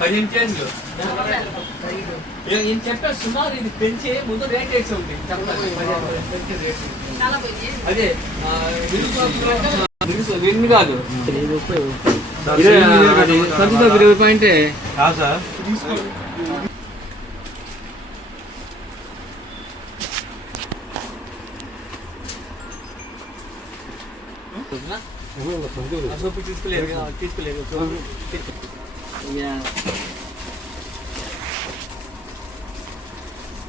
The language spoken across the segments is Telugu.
పదిహేను చేయండి ఈయన చెప్పే సుమారు ఇది పెంచి ముందు రేట్ వేసి ఉంది. అదే కాదు. ఇరవై పాయింటే. తీసుకోలేదు తీసుకోలేదు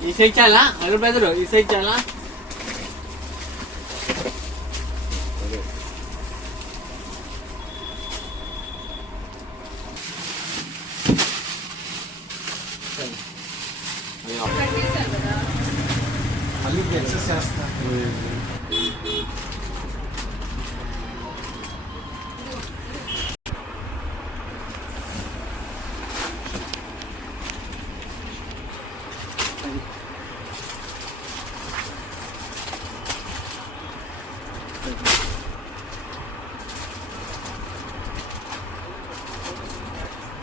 ఈ సైజ్ చాలా అల్లు బెదరు ఈ సైజ్ చాలా కట్టేశారు కదా మళ్ళీ ఎక్సెస్ చేస్తా సరే వస్తున్నాను కదా ఆ, అదే అదే పట్టలేదు రేపు. బాబాయ్ నేను కొంచెం లోపలికి పెట్టు కాసేపు. కాదు బాబా. తీసుకోలేదురా? సార్ వచ్చిందిలే. నేనేం చేసుకోలేదు.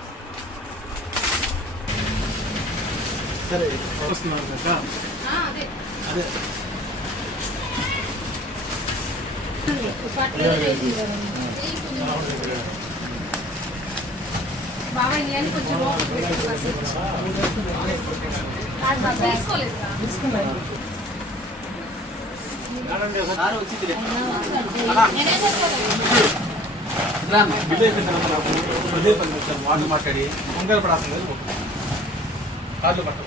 రామ్మా. బిల్ అయిపోయిన తర్వాత నాకు అదే. పని వచ్చాను వాటర్ మాట్లాడి ముందర పడాల్సింది కార్లు పట్టం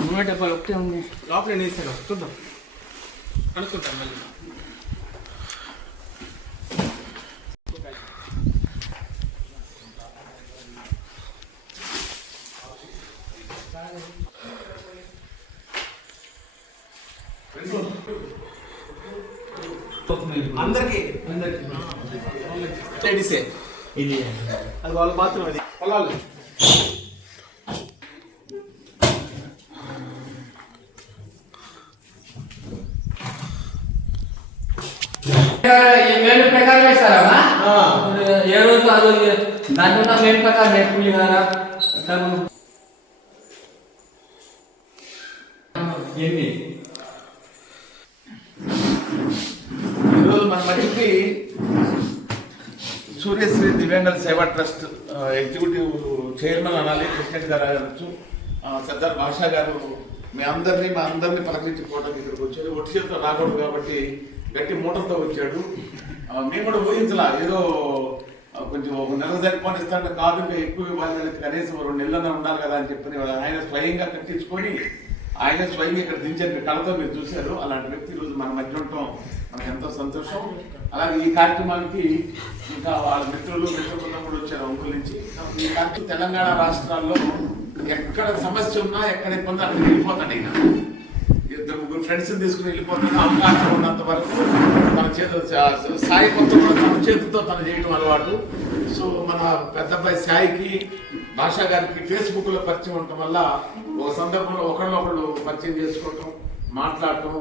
నూనె డబ్బాలు ఒకటే ఉంది లోపల నేను వేసాను చూద్దాం కనుక్కుంటాను మళ్ళీ అందరికి లేడీసే ఇది అది వాళ్ళ బాత్రూమ్ అది పొలాలు ఈ మేలు ప్రకారం వేస్తారమ్మా ఏ రోజు ఆ రోజు దాంట్లో ఉన్న మేలు ప్రకారం రేపు పులిహార ఎన్ని ఈరోజు మన మధ్యకి సూర్య దివ్యాంగుల సేవా ట్రస్ట్ ఎగ్జిక్యూటివ్ చైర్మన్ అనాలి ప్రెసిడెంట్ గారు అనొచ్చు సర్దార్ భాషా గారు మీ అందరినీ మా అందరినీ పలకరించుకోవడానికి ఇక్కడికి వచ్చాడు ఒట్టి రాకూడదు కాబట్టి గట్టి మూటలతో వచ్చాడు. మేము కూడా ఊహించలా ఏదో కొంచెం ఒక నెల సరిపోనిస్తాంటే కాదు ఇంకా ఎక్కువ ఇవ్వాలి కనీసం రెండు నెలలన్నా ఉండాలి కదా అని చెప్పి ఆయన స్వయంగా కట్టించుకొని ఆయన స్వయంగా ఇక్కడ దించారు. మీ కళతో మీరు చూశారు. అలాంటి వ్యక్తి ఈరోజు మన మధ్య ఉండటం మనకు ఎంతో సంతోషం. అలాగే ఈ కార్యక్రమానికి ఇంకా వాళ్ళ మిత్రులు మిత్ర బృందం కూడా వచ్చారు అంకుల నుంచి. ఈ కార్యక్రమం తెలంగాణ రాష్ట్రాల్లో ఎక్కడ సమస్య ఉన్నా ఎక్కడ ఇబ్బంది అక్కడ వెళ్ళిపోతాడు ఈయన. ఇద్దరు ముగ్గురు ఫ్రెండ్స్ తీసుకుని వెళ్ళిపోతున్న అవకాశం ఉన్నంత వరకు మన చేత సాయి మొత్తం కూడా తన చేతితో తను చేయడం అలవాటు. సో మన పెద్దబ్బాయి సాయికి భాషా గారికి ఫేస్బుక్లో పరిచయం ఉండటం వల్ల ఒక సందర్భంలో ఒకళ్ళొకళ్ళు పరిచయం చేసుకోవటం మాట్లాడటం.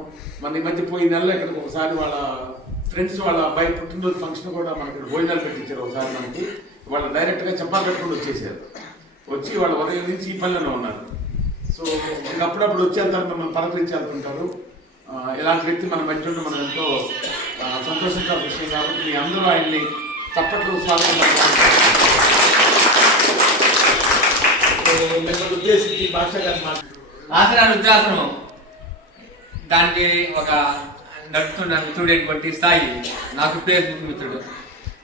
మన ఈ మధ్య పోయిన నెలలో ఇక్కడికి ఒకసారి వాళ్ళ ఫ్రెండ్స్ వాళ్ళ అబ్బాయి పుట్టినరోజు ఫంక్షన్ కూడా మనకి భోజనాలు పెట్టించారు ఒకసారి మనకి. వాళ్ళు డైరెక్ట్గా గా చెప్పాలి కట్టుకుని వచ్చేసారు. వచ్చి వాళ్ళ ఉదయం నుంచి ఈ పనిలోనే ఉన్నారు. సో అప్పుడప్పుడు వచ్చేంత మనం పలకరించి ఇలాంటి వ్యక్తి మన మధ్య ఉండి మనం ఎంతో సంతోషంగా సంతోషించాల్సిన విషయం కాబట్టి మీ అందరూ ఆయన్ని తప్పట్లు స్వాగతం. ఉద్దేశించి భాష గారు మాట్లాడారు ఆసరా దానికి ఒక నడుపుతున్న మిత్రుడైనటువంటి స్థాయి నాకు ఫేస్బుక్ మిత్రుడు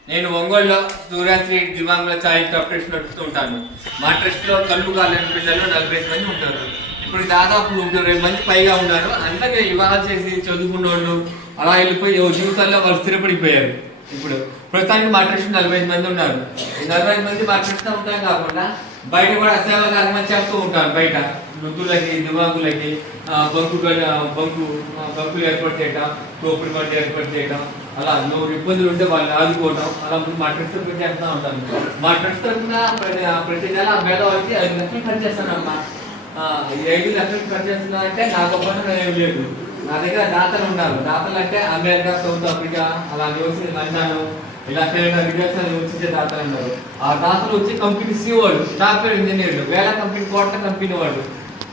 నేను ఒంగోలులో సూర్యాశ్రీ దివాంగుల ఛాయ్ కార్పొరేషన్ నడుపుతూ ఉంటాను. మా ట్రస్ట్లో కళ్ళు కాలేని పిల్లలు నలభై ఐదు మంది ఉంటారు. ఇప్పుడు దాదాపు ఇరవై మంది పైగా ఉన్నారు. అందరికీ వివాహం చేసి చదువుకున్న వాళ్ళు అలా వెళ్ళిపోయి జీవితాల్లో వాళ్ళు స్థిరపడిపోయారు. ఇప్పుడు ప్రస్తుతానికి మా ట్రస్ట్ నలభై ఐదు మంది ఉన్నారు. ఈ నలభై ఐదు మంది మా ట్రస్ట్ ఉంటాం కాకుండా బయట కూడా సేవా కార్యక్రమం చేస్తూ ఉంటారు బయట. వృద్ధులకి దివాంగులకి బంకు బంకు బంకులు ఏర్పాటు చేయడం తోపుడు బండి ఏర్పాటు చేయడం అలా నూరు ఇబ్బందులు ఉంటే వాళ్ళని ఆదుకోవడం అలా మా ట్రస్ట్ తరఫున చేస్తూ ఉంటాను మా ట్రస్ట్ తరఫున ప్రతి ప్రతి నెల పేదవాళ్ళకి ఐదు లక్షలు ఖర్చు చేస్తానమ్మా. ఈ ఐదు లక్షలు ఖర్చు చేస్తున్నా అంటే నా గొప్పతనం ఏం లేదు. నా దగ్గర దాతలు ఉన్నారు. దాతలు అంటే అమెరికా సౌత్ ఆఫ్రికా అలా నివసి లండన్ ఇలా కెనడా వచ్చే దాతలు ఉన్నారు ఆ దాతలు వచ్చి కంపెనీ సీవాళ్ళు సాఫ్ట్వేర్ ఇంజనీర్లు వేల కంపెనీ కోట్ల కంపెనీ వాళ్ళు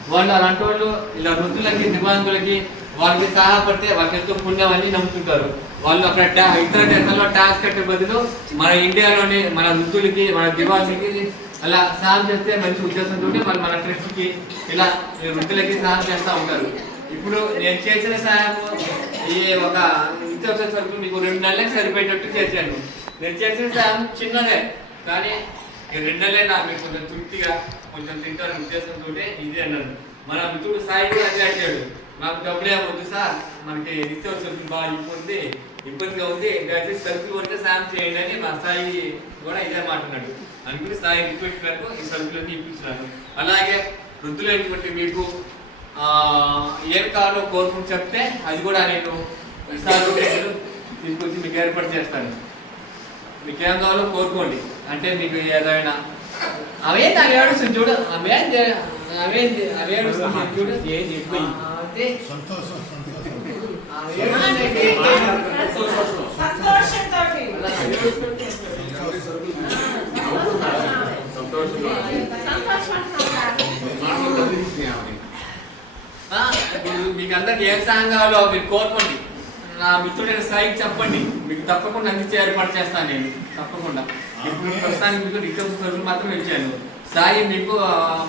వాళ్ళు అలాంటి వాళ్ళు ఇలా వృద్ధులకి దివ్యాంగులకి వాళ్ళకి సహాయపడితే వాళ్ళకి ఎంతో పుణ్యం అని నమ్ముతుంటారు. వాళ్ళు అక్కడ ట్యా- ఇతర దేశాల్లో ట్యాక్స్ కట్టే బదులు మన ఇండియాలోని మన వృద్ధులకి మన దివాసులకి అలా సహాయం చేస్తే మంచి ఉద్దేశంతో వాళ్ళు మన ట్రిప్కి ఇలా వృద్ధులకి సహాయం చేస్తూ ఉంటారు. ఇప్పుడు నేను చేసిన సహాయం ఈ ఒక నిత్యావసర సరుకులు మీకు రెండు నెలలకు సరిపోయేటట్టు చేశాను. నేను చేసిన సహాయం చిన్నదే. కానీ ఈ రెండు నెలలే నాకు మీకు కొంచెం తృప్తిగా కొంచెం తింటాను. ఉద్దేశంతో ఇది అన్నాను. మన మిత్రుడు సాయి కూడా అదే అడిగాడు నాకు డబ్బులే వద్దు సార్. మనకి నిత్యావసర సరుకులు బాగా ఇబ్బంది ఇబ్బందిగా ఉంది. దయచేసి సరుకులు వరకే సాయం చేయండి అని మా సాయి కూడా ఇదే మాట్లాడు అనుకుని సాయి రిక్వెస్ట్ మేరకు ఈ సరుకులన్నీ ఇప్పించినాను. అలాగే వృద్ధులైనటువంటి మీకు ఏం కావాలో కోరుకుని చెప్తే అది కూడా నేను నేను తీసుకొచ్చి మీకు ఏర్పాటు చేస్తాను. మీకు ఏం కావాలో కోరుకోండి. అంటే మీకు ఏదైనా అవి ఏడుస్తుంది చూడు. అవి ఏడుస్తుంది చూడు. అవి ఏడుస్తుంది. అలా ఆ, ఇప్పుడు మీకు అందరికి ఏం సహాయం కావాలో మీరు కోరుకోండి. నా మిత్రుడైన సాయికి చెప్పండి. మీకు తప్పకుండా అందించే ఏర్పాటు చేస్తాను నేను. తప్పకుండా. ఇప్పుడు ప్రస్తుతానికి మీకు రిక్వెస్ట్ సరుకులు మాత్రం ఇచ్చాను. సాయి మీకు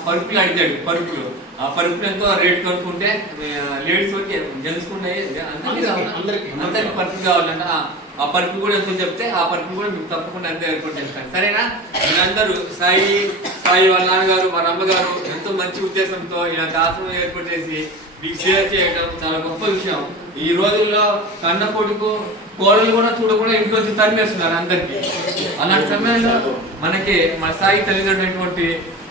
పరుపులు అడిగాడు పరుపులు. ఆ పరుపులు ఎంతో రేట్ కనుక్కుంటే లేడీస్ వరకు జెంట్స్కున్నాయి అందరికీ పరుపులు కావాలంట ఆ, పరుపులు కూడా ఎంతో చెప్తే ఆ పరుపులు కూడా మీకు తప్పకుండా అంతే ఏర్పాటు చేస్తాను. సరేనా? మీరందరూ సాయి సాయి వాళ్ళ నాన్నగారు వాళ్ళ అమ్మగారు ఎంతో మంచి ఉద్దేశంతో ఇలాంటి ఆశ్రమం ఏర్పాటు చేసి మీకు సేవ చేయడం చాలా గొప్ప విషయం. ఈ రోజుల్లో కన్న కొడుకు కోడలు కూడా చూడకుండా ఇంట్లోంచి తరిమేస్తున్నారు అందరికి. అలాంటి సమయంలో మనకి మన సాయి తల్లిదండ్రులైనటువంటి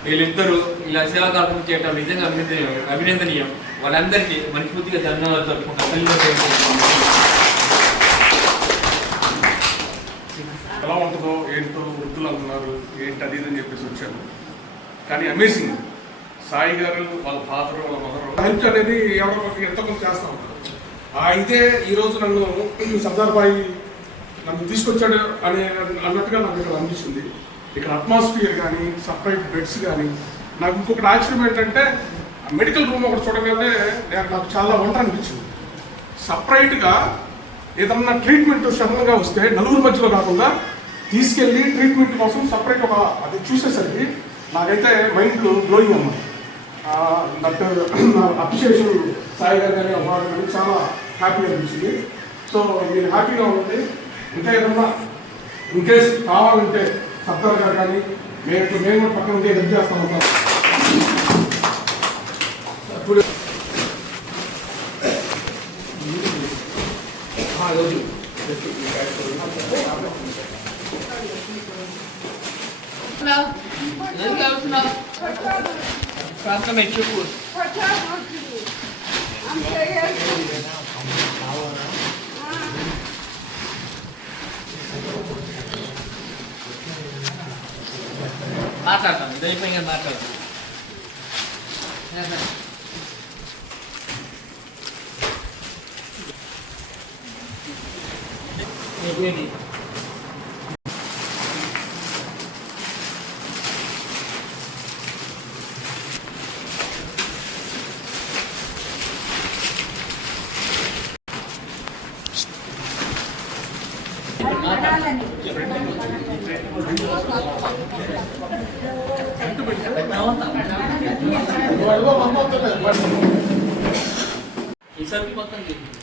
వీళ్ళిద్దరూ ఇలా సేవా కార్యక్రమం చేయడం నిజంగా అభినందనీయం అభినందనీయం. వాళ్ళందరికీ మనస్ఫూర్తిగా ధన్యవాదాలు తెలుపుకుంటాం తల్లిదండ్రులు ఎలా ఉంటుందో ఏంటో వృద్ధులు అంటున్నారు ఏంటి అది అని చెప్పేసి వచ్చాను కానీ అమేజింగ్ సాయి గారు వాళ్ళ ఫాదర్ వాళ్ళ మదర్. హెల్ప్ అనేది ఎవరో ఎంత ఎంతో కొంత చేస్తూ ఉంటారు. అయితే ఇదే ఈరోజు నన్ను సర్దార్ బాయి నన్ను తీసుకొచ్చాడు అనే అన్నట్టుగా నాకు ఇక్కడ అనిపిస్తుంది. ఇక్కడ అట్మాస్ఫియర్ కానీ సపరేట్ బెడ్స్ కానీ నాకు ఇంకొకటి ఆశ్చర్యం ఏంటంటే మెడికల్ రూమ్ ఒకటి చూడగానే నేను నాకు చాలా వంట అనిపించింది. సపరేట్గా ఏదన్నా ట్రీట్మెంట్ సడన్గా వస్తే నలుగురు మధ్యలో కాకుండా తీసుకెళ్ళి ట్రీట్మెంట్ కోసం సపరేట్ ఒక అది చూసేసరికి నాకైతే మైండ్ బ్లోయింగ్ అన్నమాట. డాక్టర్ నా అప్రిషియేషన్ సాయి గారు కానీ అవ్వడం చాలా హ్యాపీ అనిపించింది. సో మీరు హ్యాపీగా ఉండండి ఇంకా ఏదన్నా ఇన్కేస్ కావాలంటే సర్దార్ గారు కానీ మేము మేము కూడా పక్కన ఉంటే హెల్ప్ చేస్తాం కాస్త మెచ్చుకో మాట్లాడతాను దయపైగా మాట్లాడతాను ఏంటి నువ్వు ఈసారి మొత్తం చేయండి.